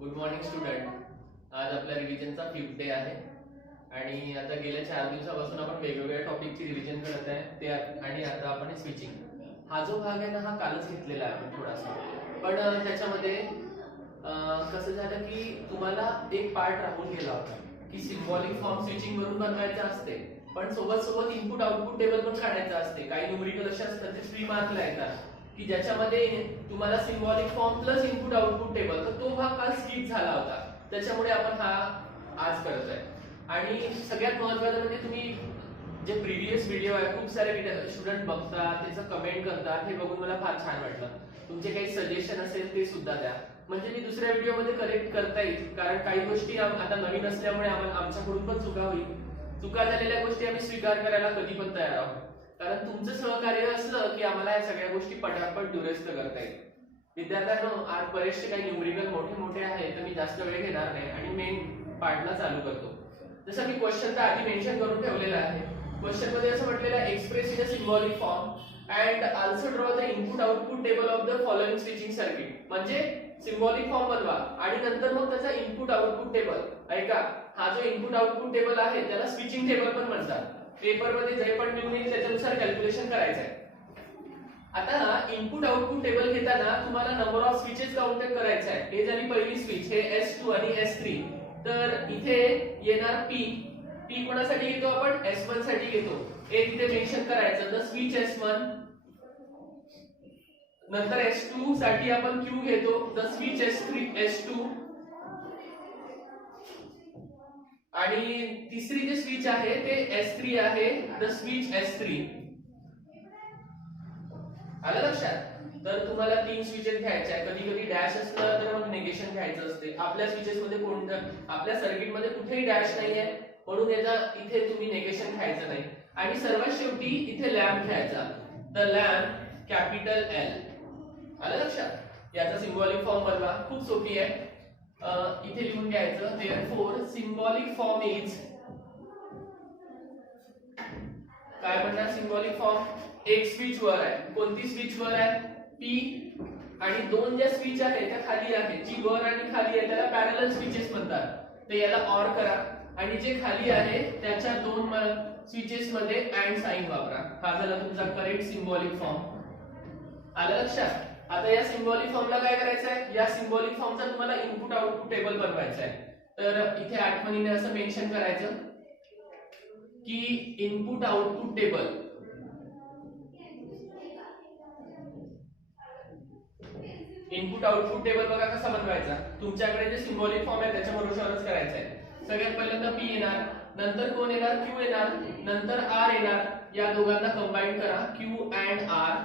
Good morning student. आज आपल्या रिव्हिजनचा 5th day आहे आणि आता गेल्या 4 दिवसापासून आपण वेगवेगळ्या टॉपिकची रिव्हिजन करत आहे ते आणि आता आपण स्विचिंग हा जो भाग आहे ना हा कालच घेतलेला आहे आपण थोडासा. पण त्याच्यामध्ये कसं झालं की तुम्हाला एक पार्ट राहून गेला होता की सिम्बॉलिक फॉर्म स्विचिंग वरून बनवायचा असते, पण सोबत सोबत इनपुट आउटपुट टेबल पण काढायचं असते. काही न्यूमेरिकल असे असतात ते 3 मार्कला येतात की ज्याच्यामध्ये तुम्हाला symbolic form plus input output table, तर तो भाग काल स्किप झाला होता. त्याच्यामुळे आपण हा आज करत आहे. आणि सगळ्यात महत्त्वाचं म्हणजे तुम्ही जे प्रिव्हियस व्हिडिओ आहे खूप सारे स्टुडंट बघतात, त्याचं कमेंट करतात, हे बघून मला फार छान वाटलं. तुमचे काही सजेशन असेल ते सुद्धा द्या, म्हणजे मी दुसऱ्या व्हिडिओमध्ये करेक्ट करता येईल. कारण काही गोष्टी आता नवीन असल्यामुळे आमच्याकडून पण चुका होईल. चुका झालेल्या गोष्टी आम्ही स्वीकार करायला कधी पण तयार आहोत, कारण तुमचं सहकार्य असलं की आम्हाला या सगळ्या गोष्टी पटापट दुरुस्त करता येईल. विद्यार्थ्यांनो, आज बरेचसे काही न्यूमेरिकल मोठे मोठे आहे, तर मी जास्त वेळ घेणार नाही आणि मेन पार्टला चालू करतो. जसं मी क्वेश्चनचा आधी मेन्शन करून ठेवलेला आहे. क्वेश्चन मध्ये असं म्हटलेलं आहे, express in a symbolic form and also draw the input output table of the following switching circuit. म्हणजे सिम्बॉलिक फॉर्म बनवा आणि नंतर मग त्याचा इनपुट आउटपुट टेबल. ऐका, हा जो इनपुट आउटपुट टेबल आहे त्याला स्विचिंग टेबल पण म्हणतात. पेपर मध्ये जे पण लिहून येईल त्याच्यानुसार कॅल्क्युलेशन करायचं आहे. आता इनपुट आउटपुट टेबल घेताना तुम्हाला नंबर ऑफ स्विचेस काउंट करायचं आहे. हे झाली पहिली स्विच, हे S2 आणि S3. तर इथे येणार P कोणासाठी घेतो आपण? S1 साठी घेतो. हे तिथे मेन्शन करायचं, द स्विच S1. नंतर S2 साठी आपण Q घेतो, द स्विच S2. आणि तिसरी जी स्विच आहे ते S3 आहे, द स्विच S3. आलं लक्षात? तर तुम्हाला 3 स्विचेस घ्यायच्या आहे. कधी कधी डॅश असलं तर मग निगेशन घ्यायचं असते. आपल्या स्विचेस मध्ये आपल्या सर्किट मध्ये कुठेही डॅश नाहीये, म्हणून याचा इथे तुम्ही निगेशन घ्यायचं नाही. आणि सर्वात शेवटी इथे लॅम्प घ्यायचा, द लॅम्प कॅपिटल L. आलं लक्षात? याचा सिम्बॉलिक फॉर्म बनवा, खूप सोपी आहे. इथे लिहून घ्यायचं, देअरफॉर सिम्बॉलिक फॉर्म इज, काय म्हणणार सिम्बॉलिक फॉर्म? एक स्विच वर आहे. कोणती स्विच वर आहे? P. आणि 2 ज्या स्विच आहेत त्या खाली आहेत. जी वर आणि खाली आहे त्याला पॅरलल स्विचेस म्हणतात. तर याला ऑर करा आणि जे खाली आहे त्याच्या 2 स्विचेस मध्ये अँड साइन वापरा. हा झाला तुमचा करेक्ट सिम्बॉलिक फॉर्म. आलं लक्षात? आता या सिम्बॉलिक फॉर्मला काय करायचं आहे? या सिम्बॉलिक फॉर्मचा तुम्हाला इनपुट आउटपुट टेबल बनवायचा आहे. तर इथे आठवणीने असं मेन्शन करायचं की input output table, input output table बघा कसा बनवायचा. तुमच्याकडे जे सिम्बॉलिक फॉर्म आहे त्याच्या भरोशावरच करायचं आहे. सगळ्यात पहिल्यांदा P येणार, नंतर कोण येणार? Q येणार, नंतर R येणार. या दोघांना कंबाईन करा, Q अँड R.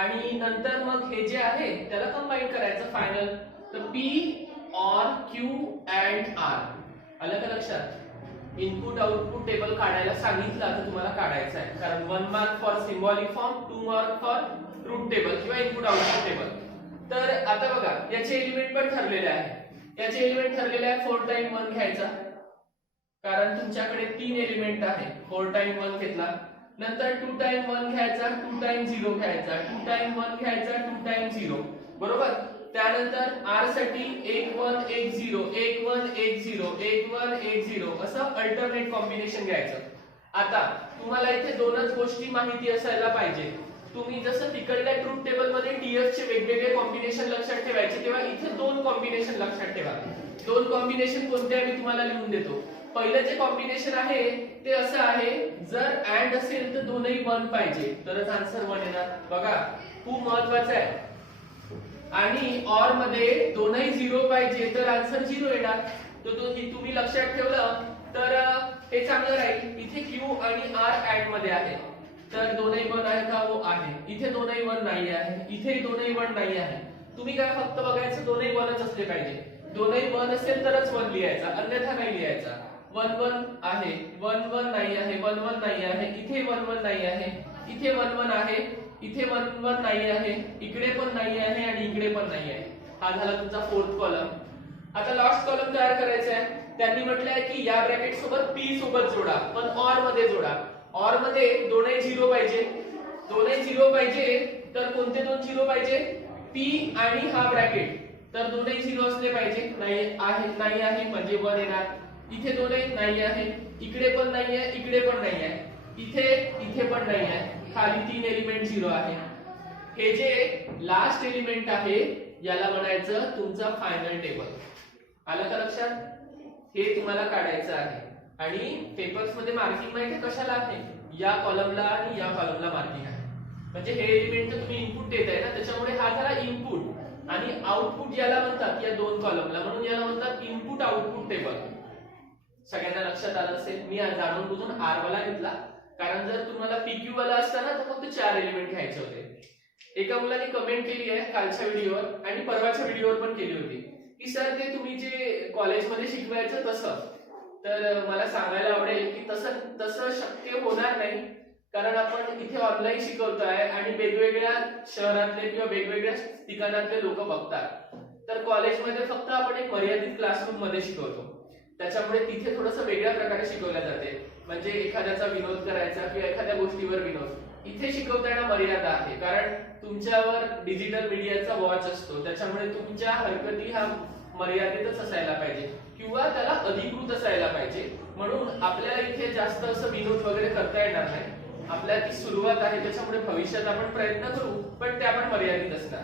आणि नंतर मग हे जे आहे त्याला कंबाईन करायचं फायनल, तर P और Q अँड R. आलं का लक्षात? इनपुट आउटपुट टेबल काढायला सांगितलं तर तुम्हाला काढायचं आहे, कारण 1 mark for symbolic form, 2 mark for truth table किंवा इनपुट आउटपुट टेबल. तर आता बघा, याचे एलिमेंट पण ठरलेले आहे. याचे एलिमेंट ठरलेले आहे 4 टाइम 1 घ्यायचा, कारण तुमच्याकडे 3 एलिमेंट आहे. 4 टाइम 1 घेतला, नंतर 2 टाइम 1 घ्यायचा, 2 टाइम 0 घ्यायचा, 2 टाइम 1 घ्यायचा, 2 टाइम 0. बरोबर? त्यानंतर R साठी 1 1 1 0, 1 1 1 0, 1 1 1 0 असं अल्टरनेट कॉम्बिनेशन घ्यायचं. आता तुम्हाला इथे 2च गोष्टी माहिती असायला पाहिजे. तुम्ही जसं तिकडल्या ट्रूथ टेबल मध्ये TF चे वेगवेगळे कॉम्बिनेशन लक्षात ठेवायचे, तेव्हा इथे 2 कॉम्बिनेशन लक्षात ठेवा. 2 कॉम्बिनेशन कोणते मी तुम्हाला लिहून देतो. पहिलं जे कॉम्बिनेशन आहे ते असं आहे, जर अँड असेल तर दोनही 1 पाहिजे तरच आन्सर 1 येणार. बघा, खूप महत्त्वाचं आहे. आणि ऑर मध्ये दोनही 0 पाहिजे तर आन्सर 0 येणार. तर तुम्ही लक्षात ठेवलं तर हे चांगलं राहील. इथे Q आणि R अँड मध्ये आहे, तर दोनही 1 आहे का? हो आहे. इथे दोनही 1 नाही आहे, इथे दोनही 1 नाही आहे. तुम्ही काय फक्त बघायचं दोनही 1च असले पाहिजे. दोनही 1 असेल तरच 1 लिहायचा, अन्यथा नाही लिहायचा. 1 1 आहे, 1 1 नाही आहे, 1 1 नाही आहे, इथे 1 1 नाही आहे, इथे 1 1 आहे, इथे 1 1 नाही आहे, इकडे पण नाही आहे आणि इकडे पण नाही आहे. हा झाला तुमचा 4th कॉलम. आता लास्ट कॉलम तयार करायचा आहे. त्यांनी म्हटलं आहे की या ब्रॅकेट सोबत P सोबत जोडा, पण ऑर मध्ये जोडा. ऑर मध्ये दोनही 0 पाहिजे. दोनही 0 पाहिजे तर कोणते 2 0 पाहिजे? P आणि हा ब्रॅकेट तर दोनही 0 असले पाहिजे. नाही आहे म्हणजे 1 येणार. इथे दोनही नाही आहे, इकडे पण नाही आहे, इकडे पण नाही आहे, इथे पण नाही आहे, खाली 3 एलिमेंट 0 आहे. हे जे लास्ट एलिमेंट आहे याला म्हणायचं तुमचा फायनल टेबल. आलं का लक्षात? हे तुम्हाला काढायचं आहे. आणि पेपर्स मध्ये मार्किंग माहिती कशाला आहे? या कॉलमला आणि या कॉलमला मार्किंग आहे. म्हणजे हे एलिमेंट तुम्ही इनपुट देताय ना, त्याच्यामुळे हा झाला इनपुट आणि आउटपुट याला म्हणतात या दोन कॉलमला, म्हणून याला म्हणतात इनपुट आउटपुट टेबल. सगळ्यांना लक्षात आलं असेल. मी जाणून बुजून आर वाला घेतला, कारण जर तुम्हाला पीक्यू वाला असता ना तर फक्त 4 एलिमेंट घ्यायचे होते. एका मुलाने कमेंट केली आहे कालच्या व्हिडिओवर आणि परवाच्या व्हिडिओवर पण केली होती की सर ते तुम्ही जे कॉलेजमध्ये शिकवायचं तसं. तर मला सांगायला आवडेल की तसं शक्य होणार नाही, कारण आपण इथे ऑनलाईन शिकवतोय आणि वेगवेगळ्या शहरातले किंवा वेगवेगळ्या ठिकाणातले लोक बघतात. तर कॉलेजमध्ये फक्त आपण एक मर्यादित क्लासरूम मध्ये शिकवतो, त्याच्यामुळे तिथे थोडंसं वेगळ्या प्रकारे शिकवल्या जाते. म्हणजे एखाद्याचा विनोद करायचा किंवा एखाद्या गोष्टीवर विनोद. इथे शिकवताना मर्यादा आहे, कारण तुमच्यावर डिजिटल मीडियाचा वॉच असतो, त्याच्यामुळे तुमच्या हरकती ह्या मर्यादितच असायला पाहिजे किंवा त्याला अधिकृत असायला पाहिजे. म्हणून आपल्याला इथे जास्त असं विनोद वगैरे करता येणार नाही. आपल्या ती सुरुवात आहे, त्याच्यामुळे भविष्यात आपण प्रयत्न करू, पण ते आपण मर्यादित असणार.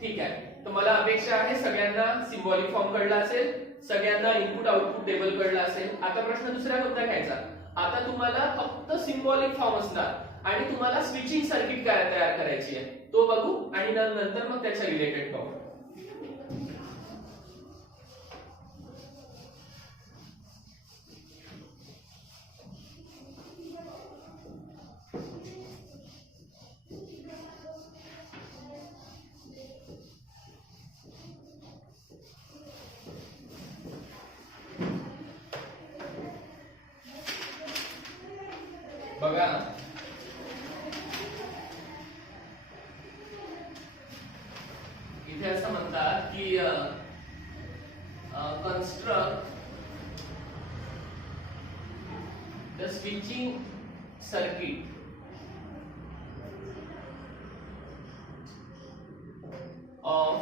ठीक आहे. तर मला अपेक्षा आहे सगळ्यांना सिम्बॉलिक फॉर्म कळला असेल, सगळ्यांना इनपुट आउटपुट टेबल कळला असेल. आता प्रश्न दुसरा कोणता घ्यायचा? आता तुम्हाला फक्त सिम्बॉलिक फॉर्म असणार आणि तुम्हाला स्विचिंग सर्किट काय तयार करायची आहे तो बघू आणि नंतर मग त्याच्या रिलेटेड पाहू. बघा इथे असं म्हणतात की construct the switching circuit of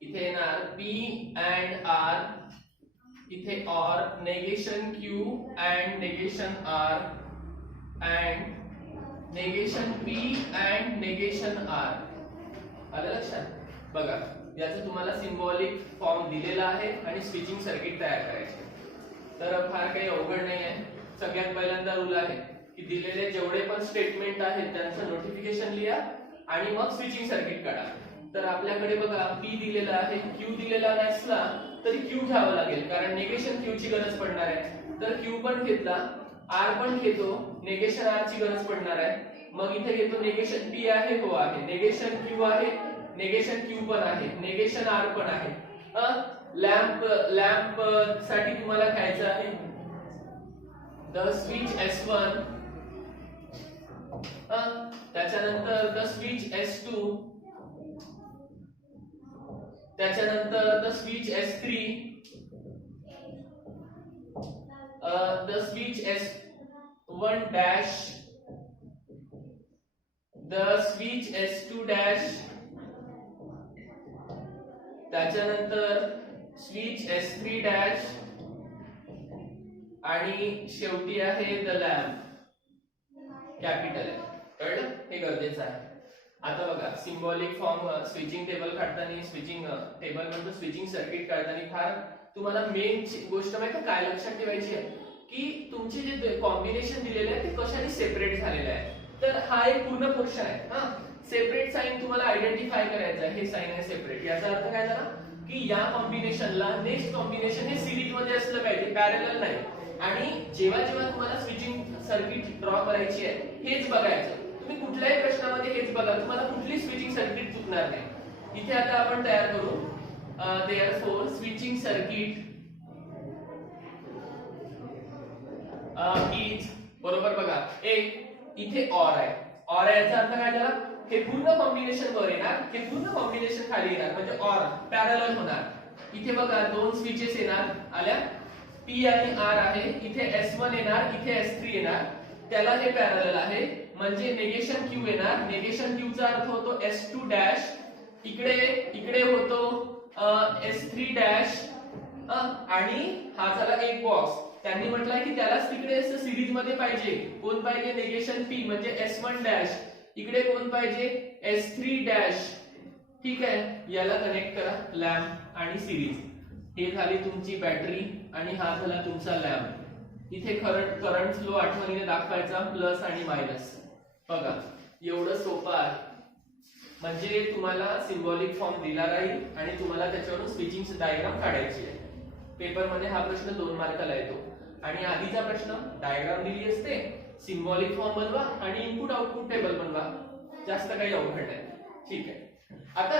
इथे येणार P and R, इथे OR, negation Q and negation R and negation P and negation R. आलं लक्षात? बघा याचं तुम्हाला सिम्बॉलिक फॉर्म दिलेला आहे आणि स्विचिंग सर्किट तयार करायचे. तर फार काही अवघड नाही आहे. सगळ्यात पहिल्यांदा रूल आहे की दिलेले जेवढे पण स्टेटमेंट आहेत त्यांचं नोटिफिकेशन लिहा आणि मग स्विचिंग सर्किट काढा. तर आपल्याकडे बघा P दिलेला आहे, Q दिलेला नसला तरी Q घ्यावं लागेल, कारण नेगेशन Q ची गरज पडणार आहे. तर Q पण घेतला, R पण घेतो, नेगेशन R ची गरज पडणार आहे. मग इथे घेतो नेगेशन P आहे, हो आहे, नेगेशन Q आहे, नेगेशन Q पण आहे, नेगेशन R पण आहे. लॅम्प साठी तुम्हाला घ्यायचं आहे द स्विच S1, त्याच्यानंतर द स्विच S2, त्याच्यानंतर the switch S3, the switch S1 dash, the switch S2 dash, त्याच्यानंतर स्विच S3 डॅश आणि शेवटी आहे द लॅम्प, कॅपिटल आहे. कळलं? हे गरजेचं आहे. आता बघा सिम्बॉलिक फॉर्म स्विचिंग टेबल काढताना, स्विचिंग टेबल म्हणजे स्विचिंग सर्किट काढताना फार तुम्हाला मेन गोष्ट माहिती काय लक्षात ठेवायची आहे की तुमचे जे कॉम्बिनेशन दिलेले आहे ते कशाने सेपरेट झालेले आहे. तर हा एक पूर्ण पोर्शन आहे. सेपरेट साइन तुम्हाला आयडेंटिफाय करायचं आहे. हे साइन आहे सेपरेट. याचा अर्थ काय झाला की या कॉम्बिनेशनला नेक्स्ट कॉम्बिनेशन हे सिरीज मध्ये असलं पाहिजे, पॅरलल नाही. आणि जेव्हा जेव्हा तुम्हाला स्विचिंग सर्किट ड्रॉ करायची आहे हेच बघायचं. तुम्ही कुठल्याही प्रश्नामध्ये हेच बघा, तुम्हाला कुठली स्विचिंग सर्किट चुकणार नाही. इथे आता आपण तयार करू देअरफॉर स्विचिंग सर्किट इज बरोबर. बघा एक इथे ऑर आहे, ऑर याचा अर्थ काय झाला, हे पूर्ण कॉम्बिनेशन वर येणार, हे पूर्ण कॉम्बिनेशन खाली येणार, म्हणजे ऑर पॅरलल होणार. इथे बघा दोन स्विचेस येणार, आल्या P आणि R आहे, इथे S1 येणार, इथे S3 येणार, त्याला हे पॅरलल आहे, म्हणजे नेगेशन Q येणार. नेगेशन Q चा अर्थ होतो S2 डॅश इकडे इकडे होतो S3 डॅश आणि हा झाला एक बॉक्स. त्यांनी म्हटलं की त्यालाच तिकडे असं सिरीज मध्ये पाहिजे. कोण पाहिजे? निगेशन P म्हणजे S1 डॅश. इकडे कोण पाहिजे? S3 dash. ठीक आहे, याला कनेक्ट करा लॅम्प आणि सिरीज. हे झाली तुमची बॅटरी आणि हा झाला तुमचा लॅम्प. इथे करंट फ्लो आठवणीने दाखवायचा प्लस आणि मायनस. बघा एवढं सोपं आहे. म्हणजे तुम्हाला सिम्बॉलिक फॉर्म दिला राहील आणि तुम्हाला त्याच्यावरून स्विचिंग डायग्राम काढायची आहे. पेपर मध्ये हा प्रश्न 2 मार्काला येतो. आणि आधीचा प्रश्न डायग्राम दिली असते, सिम्बॉलिक फॉर्म बनवा आणि इनपुट आउटपुट टेबल बनवा. जास्त काही अवघड नाही. ठीक आहे, आता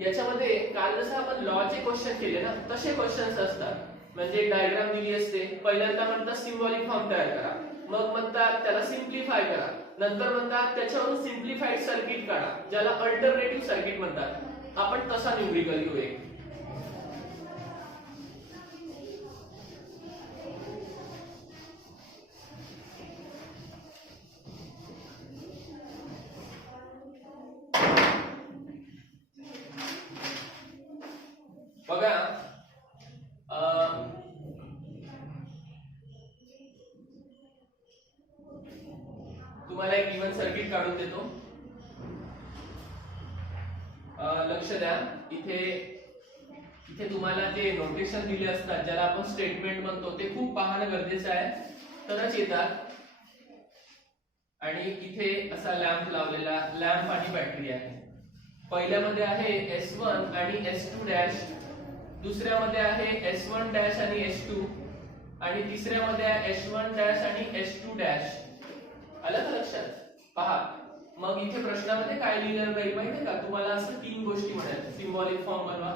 याच्यामध्ये काल जसं आपण लॉचे क्वेश्चन केले ना तसे क्वेश्चन्स असतात. म्हणजे डायग्राम दिली असते, पहिल्यांदा म्हणतात सिम्बॉलिक फॉर्म तयार करा, मग म्हणतात त्याला सिम्प्लिफाय करा, नंतर म्हणतात त्याच्यावरून सिम्प्लिफाईड सर्किट काढा ज्याला अल्टरनेटिव्ह सर्किट म्हणतात. आपण तसा न्यूमेरिकल घेऊ एक. बघा तुम्हाला एक इव्हन सर्किट काढून देतो. लक्ष द्या, इथे तुम्हाला जे नोटेशन दिले असतात ज्याला आपण स्टेटमेंट म्हणतो ते खूप पाहणं गरजेचं आहे, तरच येतात. आणि इथे असा लॅम्प लावलेला, लॅम्प आणि बॅटरी आहे. पहिल्यामध्ये आहे S1 आणि S2 डॅश, दुसऱ्यामध्ये आहे S1 डॅश आणि S2 आणि तिसऱ्यामध्ये आहे S1 डॅश आणि S2 डॅश. आलं का लक्षात? पहा मग इथे प्रश्नामध्ये काय लिहिलेलं राहील माहितीये का? तुम्हाला असं 3 गोष्टी म्हणायच्या. सिम्बॉलिक फॉर्म बनवा.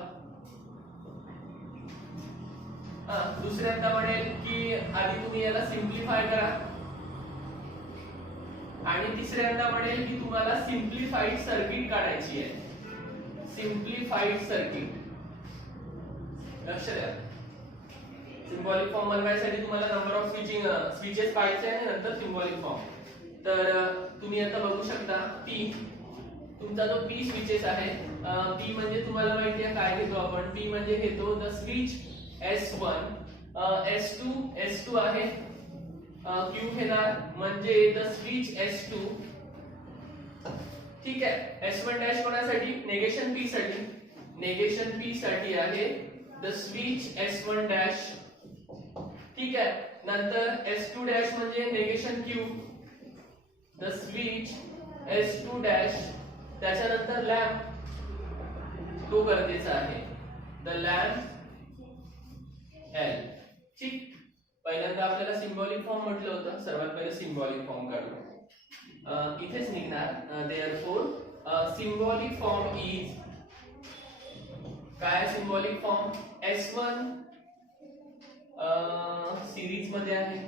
दुसऱ्यांदा म्हणेल की आधी तुम्ही याला सिम्प्लिफाय करा आणि तिसऱ्यांदा म्हणेल की तुम्हाला सिम्प्लिफाईड सर्किट काढायची आहे. Simplified circuit. लक्ष द्या, सिम्बॉलिक फॉर्म बनवायसाठी तुम्हाला नंबर ऑफ स्विचेस पाहायचे आहे नंतर सिम्बॉलिक फॉर्म. तर तुम्ही आता बघू शकता P, तुमचा जो P स्विचेस आहे. P म्हणजे तुम्हाला माहिती आहे काय घेतो आपण? P म्हणजे घेतो द स्विच S1, S2 आहे. Q घेणार म्हणजे द स्विच S2. ठीक आहे, S1 डॅश कोणासाठी? नेगेशन P साठी. नेगेशन P साठी आहे द स्विच S1 डॅश. ठीक आहे, नंतर S2 डॅश म्हणजे negation Q, the switch S2 dash. त्याच्यानंतर लॅम्प, तो गरजेचा आहे, द लॅम्प L. ठीक, पहिल्यांदा आपल्याला सिम्बॉलिक फॉर्म म्हटलं होतं, सर्वात पहिले सिम्बॉलिक फॉर्म काढू. इथेच निघणार. देअरफॉर सिम्बॉलिक फॉर्म इज काय? सिम्बॉलिक फॉर्म S1 सिरीज मध्ये आहे,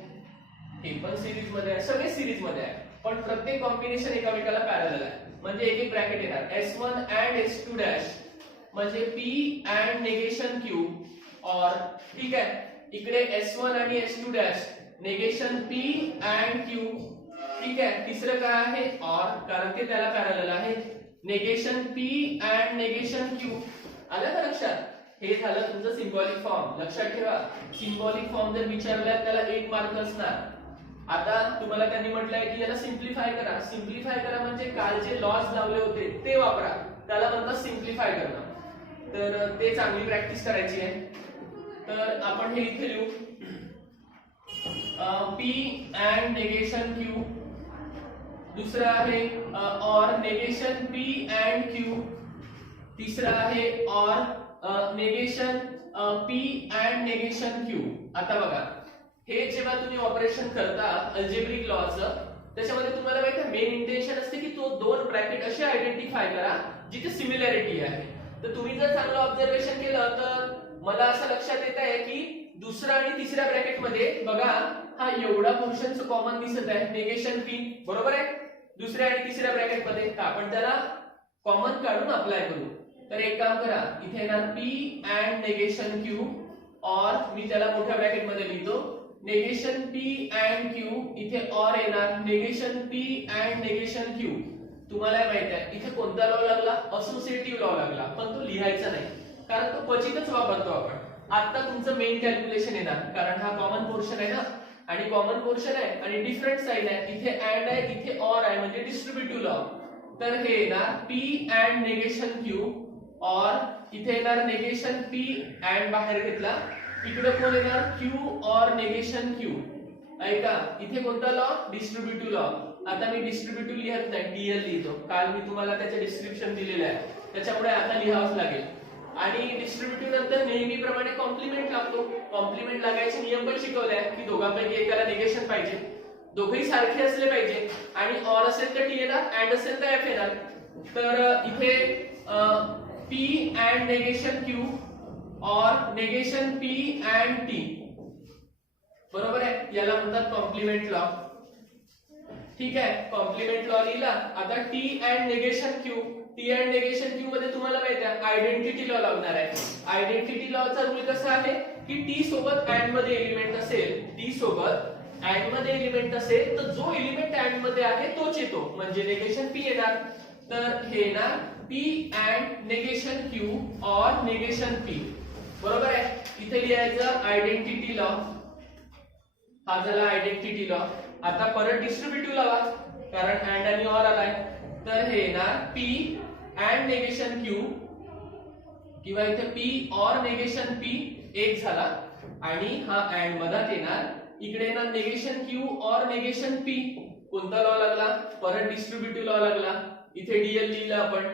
हे पण सिरीज मध्ये आहे, सगळे सिरीज मध्ये आहे, पण प्रत्येक कॉम्बिनेशन एकामेकाला पॅरलल आहे. म्हणजे एक ब्रॅकेट येणार S1 and S2 डॅश म्हणजे P and नेगेशन Q और. ठीक आहे, इकडे S1 आणि S2 dash negation P and Q. ठीक आहे, तिसरं काय आहे? और, कारण ते त्याला पॅरलल आहे. Negation P and negation Q. आलं का लक्षात? हे झालं तुमचं सिम्बॉलिक फॉर्म. लक्षात ठेवा, सिम्बॉलिक फॉर्म जर विचारला त्याला 1 मार्क असणार. आता तुम्हाला त्यांनी म्हटलंय की याला सिम्प्लिफाय करा. सिम्प्लिफाय करा म्हणजे काल जे लॉज लावले होते ते वापरा, त्याला म्हणतात सिम्प्लिफाय करणं. तर ते चांगली प्रॅक्टिस करायची आहे. तर आपण हे इथे लिहू P and नेगेशन Q. दुसरा आहे और नेगेशन P and Q. तिसरा आहे और negation P and negation Q. आता बघा, हे जेव्हा तुम्ही ऑपरेशन करता अल्जेब्रिक लॉचं, त्याच्यामध्ये तुम्हाला माहिती आहे मेन इंटेन्शन असते की तो 2 ब्रॅकेट असे आयडेंटिफाय करा जिथे सिमिलॅरिटी आहे. तर तुम्ही जर चांगलं ऑब्झर्वेशन केलं तर मला असं लक्षात येत आहे की दुसऱ्या आणि तिसऱ्या ब्रॅकेट मध्ये बघा हा एवढा पोर्शनचं कॉमन दिसत आहे, नेगेशन P. बरोबर आहे? दुसऱ्या आणि तिसऱ्या ब्रॅकेट मध्ये आपण त्याला कॉमन काढून अप्लाय करू. तर एक काम करा, इथे येणार P and नेगेशन Q और मी त्याला मोठ्या ब्रॅकेट मध्ये लिहितो नेगेशन P and Q. इथे और येणार negation P and negation Q. तुम्हाला माहिती आहे इथे कोणता लॉ लागला, असोसिएटिव्ह लॉ लागला, पण तो लिहायचा नाही कारण तो क्वचितच वापरतो आपण. आता तुमचं मेन कॅल्क्युलेशन येणार कारण हा कॉमन पोर्शन आहे ना, आणि कॉमन पोर्शन आहे आणि डिफरंट साइन आहे, इथे अँड आहे इथे ऑर आहे म्हणजे डिस्ट्रीब्युटिव्ह लॉ. तर हे येणार P and negation Q or इथे येणार निगेशन P अँड बाहेर घेतला, इकडे कोण येणार Q ऑर निगेशन Q. ऐका इथे कोणता लॉ, डिस्ट्रीब्युटिव्ह लॉ. आता मी डिस्ट्रीब्युटिव्ह लिहत नाही, DL लिहितो, काल मी तुम्हाला त्याचे डिस्क्रिप्शन दिलेलं आहे त्याच्यामुळे आता लिहावंच लागेल. आणि डिस्ट्रीब्युटिव्ह नंतर नेहमीप्रमाणे कॉम्प्लिमेंट लागतो. कॉम्प्लिमेंट लागायचे नियम पण शिकवले आहे की दोघांपैकी एकाला निगेशन पाहिजे, दोघेही सारखे असले पाहिजे, आणि ऑर असेल तर T येणार, अँड असेल तर F येणार. तर इथे P and negation Q or negation P and T, बरोबर आहे, याला म्हणतात कॉम्प्लिमेंट लॉ. ठीक आहे, कॉम्प्लिमेंट लॉ लिहिला. आता T and negation Q, T and negation Q मध्ये तुम्हाला माहिती आहे आयडेंटिटी लॉ लागणार आहे. आयडेंटिटी लॉचा रूल कसा आहे की T सोबत अँड मध्ये एलिमेंट असेल, T सोबत अँड मध्ये एलिमेंट असेल तर जो एलिमेंट अँड मध्ये आहे तोच येतो, म्हणजे निगेशन P येणार. तर हे येणार P and negation Q or negation P, बरोबर आहे. इथे लिहायचं आयडेंटिटी लॉ, हा झाला आयडेंटिटी लॉ. आता परत डिस्ट्रीब्युटिव्ह लावा कारण अँड आणि ऑर आलाय. तर हे येणार P अँड निगेशन Q किंवा इथे P ऑर निगेशन P एक झाला, आणि हा अँड मधात येणार, इकडे येणार negation Q or negation P. कोणता लॉ लागला, परत डिस्ट्रीब्युटिव्ह लॉ लागला, इथे DL लिहिलं आपण.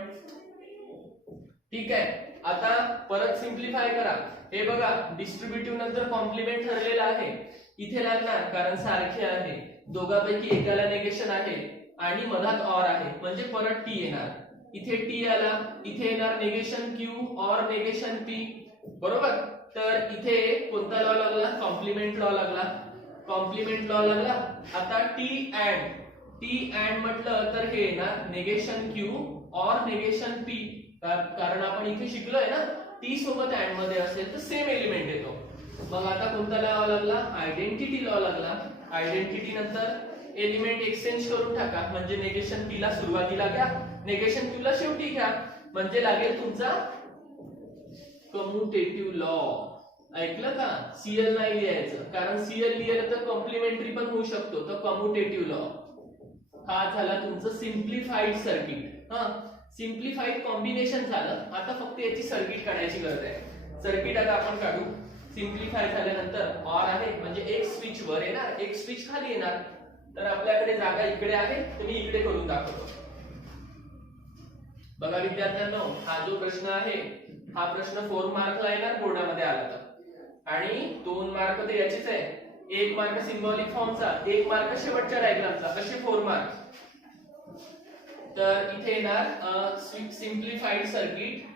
ठीक आहे, आता परत सिंप्लिफाय करा. हे बघा डिस्ट्रीब्युटिव्ह नंतर कॉम्प्लिमेंट ठरलेला आहे, इथे लागणार कारण सारखे आहे, दोघांपैकी एकाला निगेशन आहे आणि मधात ऑर आहे म्हणजे परत T येणार. इथे T आला, इथे येणार negation Q or negation P, बरोबर. तर इथे कोणता लॉ लागला, कॉम्प्लिमेंट लॉ लागला. कॉम्प्लिमेंट लॉ लागला. आता T अँड म्हटलं तर हे येणार negation Q or negation P, कारण आपण इथे शिकलोय ना T सोबत अँड मध्ये असेल तर सेम एलिमेंट येतो. मग आता कोणता लॉ लागला, आयडेंटिटी लॉ लागला. आयडेंटिटी नंतर एलिमेंट एक्सचेंज करून टाका, म्हणजे निगेशन P ला सुरुवातीला घ्या, निगेशन Q ला शेवटी घ्या, म्हणजे लागेल तुमचा कम्युटेटिव्ह लॉ. ऐकलं का, CL नाही लिहायचं कारण CL लिहिलं तर कॉम्प्लिमेंटरी पण होऊ शकतो, तर कम्युटेटिव्ह लॉ. हा झाला तुमचं सिम्प्लिफाईड सर्किट. सिम्प्लिफाईड कॉम्बिनेशन झालं. आता फक्त याची सर्किट काढायची गरज आहे. सर्किट आता आपण काढू. सिम्प्लिफाय झाल्यानंतर ऑर आहे म्हणजे एक स्विच वर येणार, एक स्विच खाली येणार. तर आपल्याकडे जागा इकडे आहे, तर मी इकडे करून दाखवतो. बघा विद्यार्थ्यांनो, हा जो प्रश्न आहे हा प्रश्न 4 मार्कला येणार बोर्डामध्ये आला तर, आणि 2 मार्क तर याचेच आहे, 1 मार्क सिम्बॉलिक फॉर्मचा, 1 मार्क शेवटच्या डायग्रामचा, असे 4 मार्क. तर इथे येणार simplified circuit.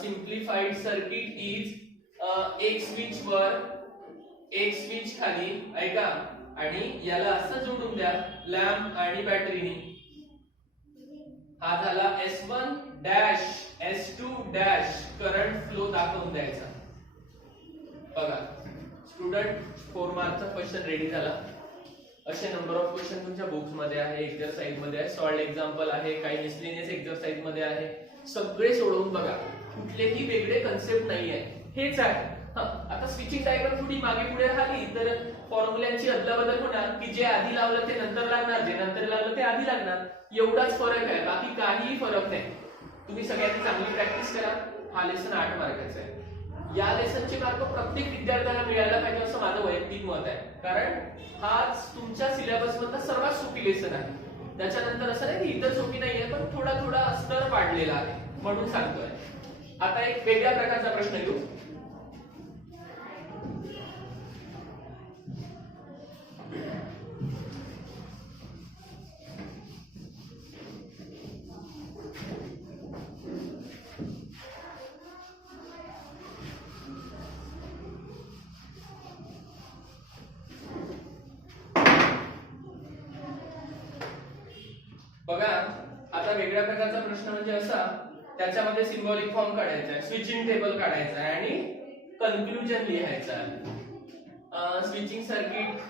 Simplified circuit is एक स्विच वर, एक स्विच खाली, ऐका, आणि याला असं जोडून द्या लॅम्प आणि बॅटरीनी. हा झाला S1 dash S2 dash current flow दाखवून द्यायचा. बघा स्टुडंट 4 मार्कचा क्वेश्चन रेडी झाला. असे नंबर ऑफ क्वेश्चन तुमच्या बुक्स मध्ये आहे, एक्सरसाइज मध्ये आहे, सॉल्व्ड एक्झाम्पल आहे, काही मिसलेनियस एक्सरसाइज मध्ये आहे. सगळे सोडवून बघा, कुठलेही वेगळे कन्सेप्ट नाही आहे, हेच आहे. आता स्विचिंग डायग्राम थोडी मागे पुढे राहिली तर फॉर्म्युल्यांची अदलाबदल होणार, की जे आधी लावलं ते नंतर लागणार, जे नंतर लावलं ते आधी लागणार, एवढाच फरक आहे, बाकी काहीही फरक नाही. तुम्ही सगळ्यांनी चांगली प्रॅक्टिस करा. हा लेसन 8 मार्काचा आहे. या लेसनचे मार्क प्रत्येक विद्यार्थ्याला मिळायला पाहिजे असं माझं वैयक्तिक मत आहे, कारण हाच तुमच्या सिलेबस मधला सर्वात सोपी लेसन आहे. त्याच्यानंतर असं नाही की इतर सोपी नाहीये, पण थोडा थोडा स्तर वाढलेला आहे म्हणून सांगतोय. आता एक वेगळ्या प्रकारचा प्रश्न घेऊ. बघा आता वेगळ्या प्रकारचा प्रश्न म्हणजे असा, त्याच्यामध्ये सिम्बॉलिक फॉर्म काढायचा आहे, स्विचिंग टेबल काढायचा आहे आणि कन्क्लुजन लिहायचं आहे. स्विचिंग सर्किट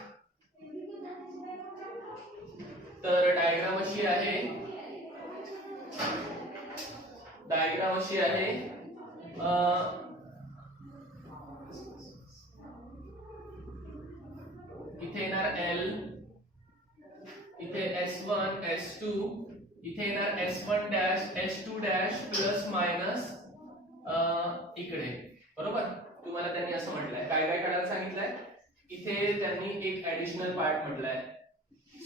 अशी आहे, इथे येणार L, इथे S1 S2, इथे येणार S1 dash S2 dash plus minus इकडे, बरोबर. तुम्हाला त्यांनी असं म्हटलंय काय काय काढायला सांगितलंय. इथे त्यांनी एक ऍडिशनल पार्ट म्हटलाय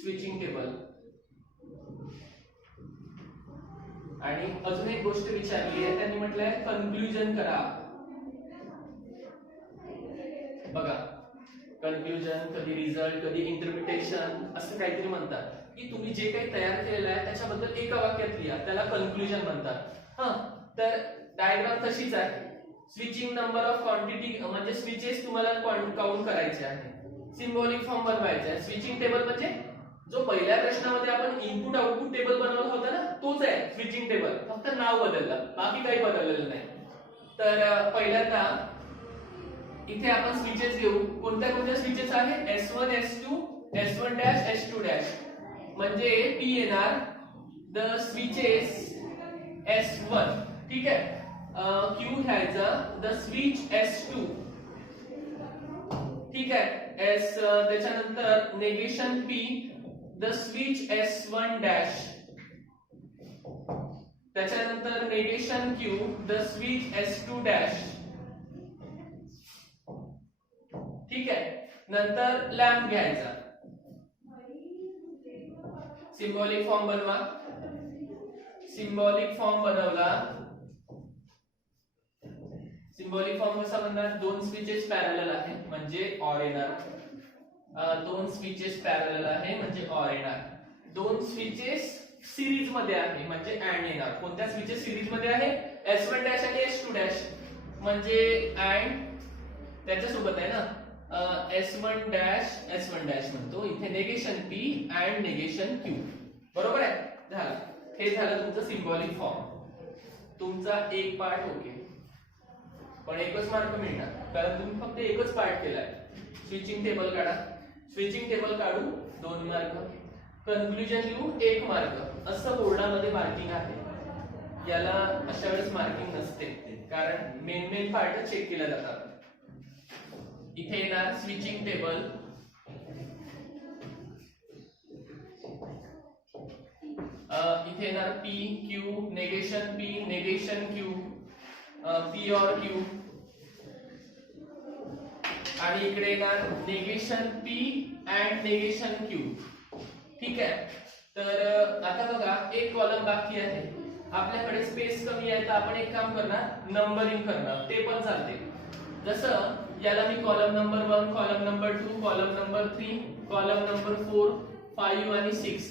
स्विचिंग टेबल, आणि अजून एक गोष्ट विचारली आहे, त्यांनी म्हटलंय कन्क्लुजन करा. बघा, कन्क्लुजन, कधी रिझल्ट, कधी इंटरप्रिटेशन, असं काहीतरी म्हणतात की तुम्ही जे काही तयार केलेलं आहे त्याच्याबद्दल एका वाक्यात लिहा, त्याला कन्क्लुजन म्हणतात. तर डायग्राम तशीच आहे. स्विचिंग नंबर ऑफ क्वांटिटी म्हणजे स्विचेस तुम्हाला काउंट करायचे आहे. सिम्बॉलिक फॉर्म बनवायचा आहे. स्विचिंग टेबल म्हणजे जो पहिल्या प्रश्नामध्ये आपण इनपुट आउटपुट टेबल बनवला होता ना, तोच आहे स्विचिंग टेबल, फक्त नाव बदललं, बाकी काही बदललेलं नाही. तर पहिल्यांदा इथे आपण स्विचेस घेऊ. कोणत्या कोणत्या स्विचेस आहेत? S1 S2 S1 dash S2 dash, म्हणजे P येणार द स्विचेस S1, ठीक आहे. Q घ्यायचा द स्विच S2, ठीक आहे. त्याच्यानंतर negation P the switch S1 dash, त्याच्यानंतर negation Q the switch S2 dash, ठीक आहे. नंतर लॅम्प घ्यायचा. सिम्बॉलिक फॉर्म बनवा. सिम्बॉलिक फॉर्म बनवला. सिम्बॉलिक फॉर्म कसा बनणार? दोन स्विचेस पॅरलल आहे म्हणजे ऑर येणार. दोन स्विचेस पॅरलल आहे म्हणजे ऑर येणार. दोन स्विचेस सिरीज मध्ये आहे म्हणजे अँड येणार. कोणत्या स्विचेस सिरीज मध्ये आहे? S1 डॅश आणि S2 डॅश, म्हणजे अँड त्याच्यासोबत आहे ना, S1 डॅश म्हणतो. इथे negation P and negation Q, बरोबर आहे. झालं, हे झालं तुमचं सिम्बॉलिक फॉर्म. तुमचा एक पार्ट ओके, पण एकच मार्क मिळणार कारण तुम्ही फक्त एकच पार्ट केलाय. स्विचिंग टेबल काढा. स्विचिंग टेबल काढू 2 मार्क, कन्क्लुजन लिहू 1 मार्क. असं बोर्डामध्ये मार्किंग आहे. याला अशा वेळेस मार्किंग नसते कारण मेन पार्ट चेक केला जातात. इथे येणार स्विचिंग टेबल, इथे येणार P Q, negation P negation Q, P और Q, आणि इकडे येणार negation P and negation Q, ठीक आहे. तर आता बघा एक कॉलम बाकी आहे. आपल्याकडे स्पेस कमी आहे तर आपण एक काम करणार, नंबरिंग करणार, ते पण चालते. जसं याला मी column number 1, column number 2, column number 3, column number 4, 5 आणि 6.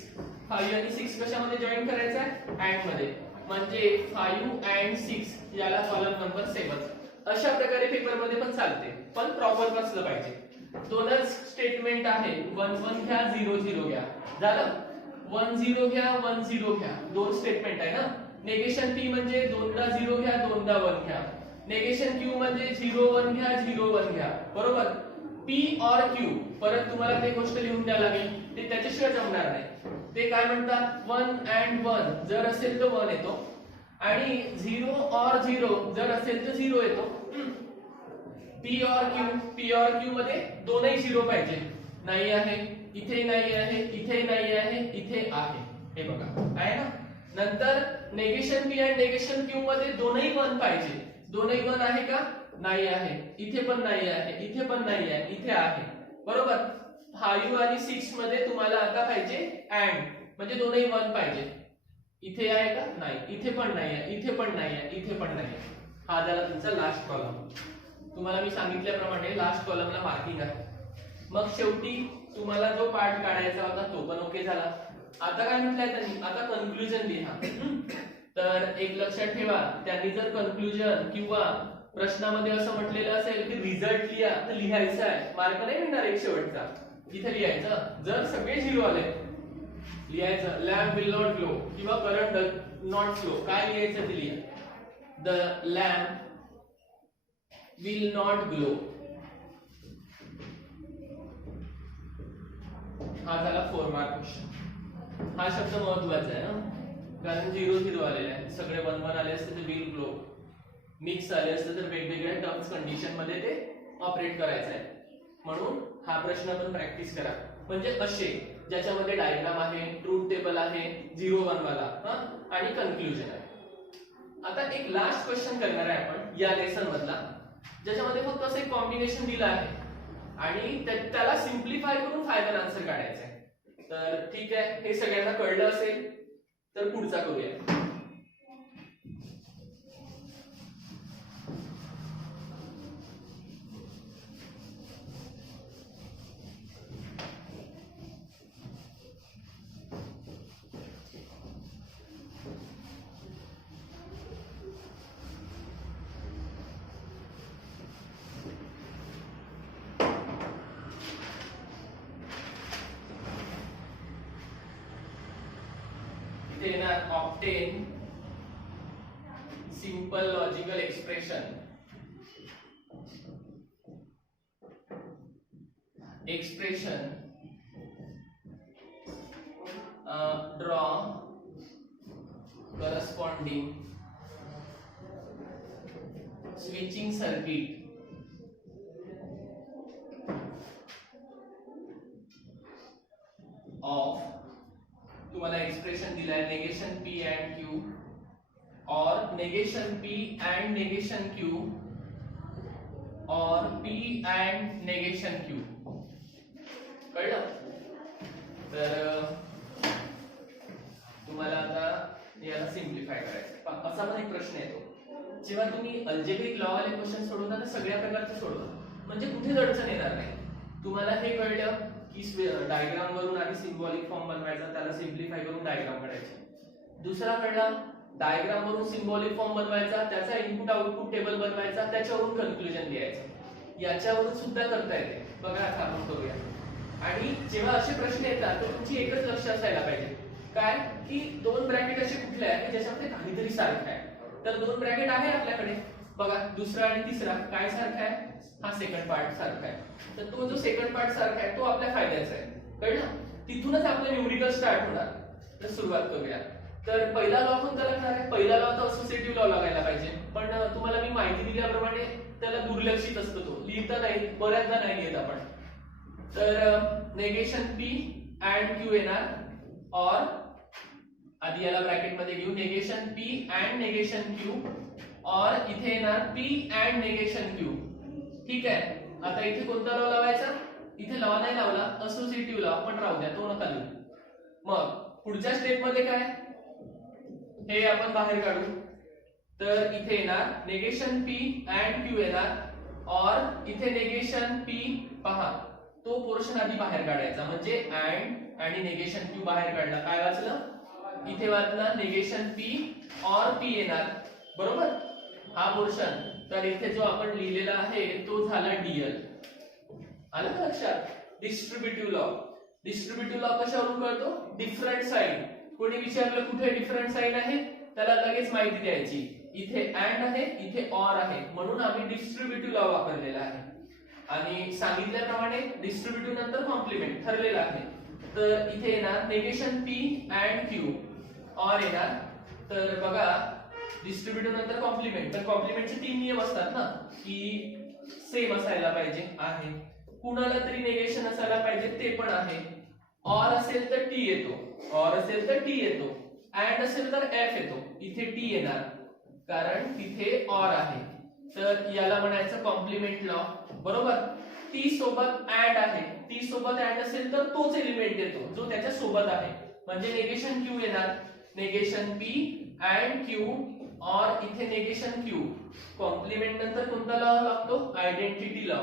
5 आणि 6 कशामध्ये जॉईन करायचा आहे? अँड मध्ये, म्हणजे 5 अँड 6 याला कॉलम नंबर 7. अशा प्रकारे पेपर मध्ये पण चालते, पण प्रॉपर बसलं पाहिजे. दोनच स्टेटमेंट आहे, 1 1 घ्या 0 0 घ्या. झालं, 1 0 घ्या 1 0 घ्या, दोन स्टेटमेंट आहे ना. नेगेशन P म्हणजे दोनदा 0 घ्या दोनदा 1 घ्या. नेगेशन Q म्हणजे 0 1 घ्या 0 1 घ्या, बरोबर. P और Q परत तुम्हाला ते गोष्ट लिहून द्यावी लागेल, ते त्याच्याशिवाय जमणार नाही. ते काय म्हणतात? 1 अँड 1 जर असेल तर 1 येतो, आणि 0 और 0 जर असेल तर 0 येतो. P और Q मध्ये दोनही 0 पाहिजे. नाही आहे, इथे नाही आहे, इथे नाही आहे, इथे आहे, हे बघा आहे ना. नंतर नेगेशन P आणि नेगेशन Q मध्ये दोनही 1 पाहिजे. दोनही 1 आहे का? नाही आहे, इथे पण नाही आहे, इथे पण नाही आहे, इथे आहे, बरोबर. 5 आणि 6 मध्ये तुम्हाला आता पाहिजे अँड, म्हणजे दोनही 1 पाहिजे. इथे आहे का? नाही, इथे पण नाही आहे, इथे पण नाही आहे, इथे पण नाही आहे. हा झाला तुमचा लास्ट कॉलम. तुम्हाला मी सांगितल्याप्रमाणे लास्ट कॉलमला मार्किंग आहे. मग शेवटी तुम्हाला जो पार्ट काढायचा होता तो पण ओके झाला. आता काय म्हटलंय त्यांनी? आता कन्क्लुजन लिहा. तर एक लक्षात ठेवा, त्यांनी जर कन्क्लुजन किंवा प्रश्नामध्ये असं म्हटलेलं असेल की रिझल्ट लिहा, तर लिहायचं आहे. मार्क नाही मिळणार एक शेवटचा. इथे लिहायचं. जर सगळे 0 आले लिहायचं लॅम्प विल नॉट ग्लो किंवा करंट नॉट फ्लो. काय लिहायचं ते लिहा. The lamp will not glow. हा झाला 4 मार्क क्वेश्चन. हा शब्द महत्वाचा आहे ना. कारण 0 0 आलेले आहे. सगळे 1 1 आले असते तर बिल ग्लो मिक्स आले असते तर वेगवेगळ्या टर्म्स कंडिशन मध्ये ते ऑपरेट करायचं आहे. म्हणून हा प्रश्न आपण प्रॅक्टिस करा. म्हणजे असे ज्याच्यामध्ये डायग्राम आहे, ट्रूथ टेबल आहे, 0 1 वाला आणि कन्क्लुजन आहे. आता एक लास्ट क्वेश्चन करणार आहे आपण या लेसन मधला, ज्याच्यामध्ये फक्त असं एक कॉम्बिनेशन दिलं आहे आणि त्याला सिम्प्लिफाय करून फायनल आन्सर काढायचा आहे. तर ठीक आहे, हे सगळ्यांना कळलं असेल तर पुढचा करूया. Obtain simple logical expression. Draw corresponding switching circuit of, तुम्हाला एक्सप्रेशन दिलाय नेगेशन P and Q और negation P and negation Q और P and नेगेशन Q. कळलं? तर तुम्हाला आता याला सिम्प्लिफाय करायचं. असा पण एक प्रश्न येतो, जेव्हा तुम्ही अल्जेब्रिक लॉ वाले क्वेश्चन सोडवता ना, सगळ्या प्रकारचे सोडवा, म्हणजे कुठेच अडचण येणार नाही. तुम्हाला हे कळलं की डायग्राम वरून आधी सिम्बॉलिक फॉर्म बनवायचा, त्याला सिम्प्लिफाय करून डायग्राम काढायचे. दुसरा कळला डायग्राम वरून सिम्बॉलिक फॉर्म बनवायचा, त्याचा इनपुट आउटपुट टेबल बनवायचा, त्याच्यावरून कन्क्लुजन द्यायचं. याच्यावरून सुद्धा करता येते. बघा आता आपण करूया. आणि जेव्हा असे प्रश्न येतात तर तुमची एकच लक्ष असायला पाहिजे, काय की दोन ब्रॅकेट असे कुठले आहेत ज्याच्यामध्ये काहीतरी सारखं आहे. तर दोन ब्रॅकेट आहे आपल्याकडे, बघा दुसरा आणि तिसरा काय सारखा आहे, हा सेकंड पार्ट सारखा आहे. तर तो जो सेकंड पार्ट सारखा आहे तो आपल्या फायद्याचा आहे. कळलं? तिथूनच आपलं न्यूमेरिकल स्टार्ट होणार. तर सुरुवात करूया. तर पहिला लॉ कोणता लागणार आहे? पहिला लॉ तर असोसिएटिव्ह लॉ लागायला पाहिजे, पण तुम्हाला मी माहिती दिल्याप्रमाणे त्याला दुर्लक्षित असतो, तो लिहिता नाही, बऱ्याचदा नाही लिहित आपण. तर नेगेशन P and Q येणार, और आधी याला ब्रॅकेट मध्ये घेऊ, negation P and negation Q, और इथे येणार P and नेगेशन Q. ठीक आहे. आता इथे कोणता लॉ लावायचा? इथे लॉ नाही लावला, असोसिएटिव्ह लॉ, पण राहू द्या, तो नका लिहू. मग पुढच्या स्टेप मध्ये काय, हे आपण बाहेर काढू. तर इथे येणार नेगेशन P and Q येणार, और इथे नेगेशन P, पहा तो पोर्शन आधी बाहेर काढायचा, म्हणजे अँड आणि नेगेशन Q बाहेर काढला. काय वाचलं? इथे वाचला नेगेशन P और P येणार, बरोबर हा पोर्शन. तर इथे जो आपण लिहिलेला आहे तो झाला डीएल. आलं का लक्षात? Distributive law. डिस्ट्रीब्युटिव्ह लॉ कशावरून कळतो? Different sign. कोणी विचारलं कुठे डिफरंट साइन आहे, त्याला लगेच माहिती द्यायची. इथे अँड आहे, इथे ऑर आहे, म्हणून आम्ही डिस्ट्रीब्युटिव्ह लॉ वापरलेला आहे. आणि सांगितल्याप्रमाणे डिस्ट्रीब्युटिव्ह नंतर कॉम्प्लिमेंट ठरलेला आहे. तर इथे येणार नेगेशन P and Q और येणार. तर बघा डिस्ट्रीब्युटिव्ह नंतर कॉम्प्लिमेंट, पण कॉम्प्लिमेंटचे 3 नियम असतात ना, की सेम असायला पाहिजे, आहे, कुणाला तरी नेगेशन असायला पाहिजे, ते पण आहे, और असेल तर T येतो, और असेल तर T येतो, अँड असेल तर F येतो. इथे T येणार कारण तिथे और आहे. तर याला म्हणायचं कॉम्प्लिमेंट लॉ, बरोबर. T सोबत अँड आहे, T सोबत अँड असेल तर तोच एलिमेंट येतो जो त्याच्या सोबत आहे, म्हणजे नेगेशन Q येणार, नेगेशन P and Q, और इथे नेगेशन Q. कॉम्प्लिमेंट नंतर कोणता लॉ लागतो? Identity law.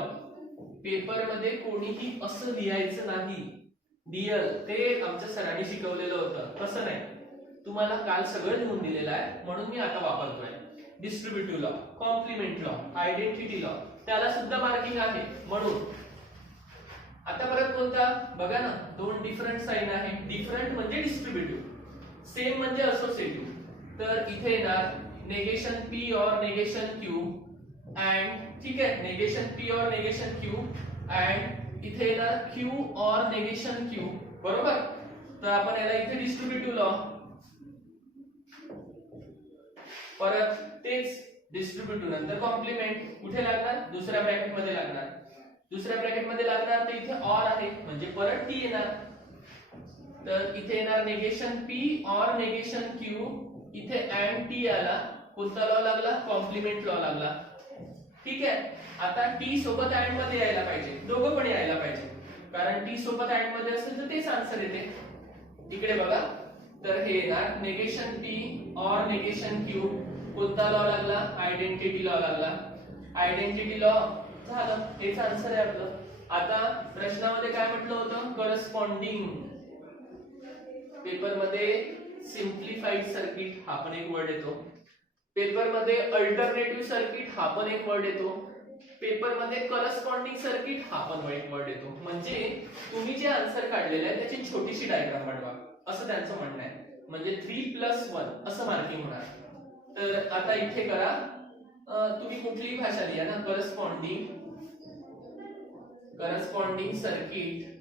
पेपर मध्ये कोणीही असं लिहायचं नाही डीएल, ते आमच्या सरांनी शिकवलेलं होतं, तसं नाही. तुम्हाला काल सगळं लिहून दिलेलं आहे, म्हणून मी आता वापरतोय. Distributive law, complement law, identity law, त्याला सुद्धा मार्किंग आहे. म्हणून आता परत कोणता बघा ना, दोन डिफरंट साइन आहे. डिफरंट म्हणजे डिस्ट्रीब्युटिव्ह, सेम म्हणजे असोसिएटिव्ह. तर इथे येणार नेगेशन P और नेगेशन Q अँड, ठीक आहे, नेगेशन P और नेगेशन Q अँड इथे येणार Q और नेगेशन Q, बरोबर. तर आपण याला इथे डिस्ट्रीब्युटिव्ह लॉ, परत तेच डिस्ट्रीब्यूट नंतर कॉम्प्लिमेंट कुठे लागणार, दुसऱ्या ब्रॅकेट मध्ये लागणार. दुसऱ्या ब्रॅकेट मध्ये लागणार तर इथे ऑर आहे म्हणजे परत टी येणार. तर इथे येणार negation P or negation Q. इथे अँड टी आला, कोणता लॉ लागला, कॉम्प्लिमेंट लॉ लागला. ठीक आहे. आता टी सोबत अँड मध्ये यायला पाहिजे, दोघं पण यायला पाहिजे, कारण टी सोबत अँड मध्ये असेल तर तेच आन्सर येते. इकडे बघा, तर हे येणार negation P or negation Q. कोणता लॉ लागला, आयडेंटिटी लॉ लागला. आयडेंटिटी लॉ झालं, हेच आन्सर आहे आपलं. आता प्रश्नामध्ये काय म्हटलं होतं, करस्पॉन्डिंग. पेपर मध्ये सिम्प्लिफाईड सर्किट हा पण एक वर्ड येतो. पेपर मध्ये अल्टरनेटिव्ह सर्किट हा पण एक वर्ड येतो. पेपर मध्ये करस्पॉन्डिंग सर्किट हा पण एक वर्ड येतो. म्हणजे तुम्ही जे आन्सर काढलेलं आहे त्याची छोटीशी डायग्राम बनवा, असं त्यांचं म्हणणं आहे. म्हणजे 3+1 असं मार्किंग होणार. तर आता इथे करा, तुम्ही कुठलीही भाषा लिहा ना, करस्पॉन्डिंग सर्किट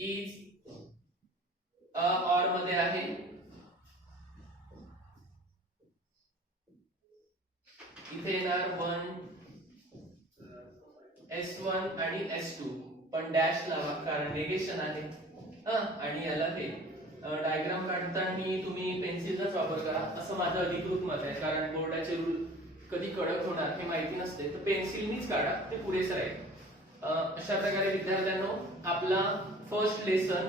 इज ऑर मध्ये आहे. इथे येणार 1 S1 आणि S2 पण डॅश लावा कारण नेगेशन आहे. आणि याला हे डायग्राम काढताना तुम्ही पेन्सिलचाच वापर करा असं माझं अधिकृत मत आहे, कारण बोर्डाचे रूल कधी कडक होणार हे माहिती नसते, तर पेन्सिलनीच काढा, ते पुरेसं राहील. अशा प्रकारे विद्यार्थ्यांनो आपला फर्स्ट लेसन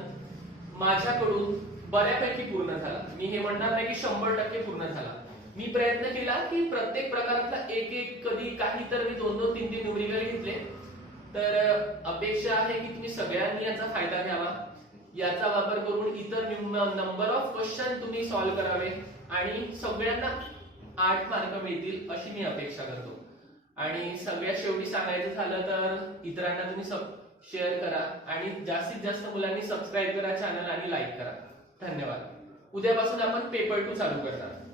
माझ्याकडून बऱ्यापैकी पूर्ण झाला. मी हे म्हणणार नाही की 100% पूर्ण झाला. मी प्रयत्न केला की प्रत्येक प्रकारातला एक एक, कधी काही तर मी 2-2, 3-3 न्यूमेरिकल घेतले. तर अपेक्षा आहे की तुम्ही सगळ्यांनी याचा फायदा घ्यावा, याचा वापर करून इतर नंबर ऑफ क्वेश्चन तुम्ही सॉल्व्ह करावे आणि सगळ्यांना 8 मार्क मिळतील अशी मी अपेक्षा करतो. आणि सगळ्यात शेवटी सांगायचं झालं तर इतरांना तुम्ही शेअर करा आणि जास्तीत जास्त मुलांनी सबस्क्राईब करा चॅनल आणि लाईक करा. धन्यवाद. उद्यापासून आपण पेपर 2 चालू करणार.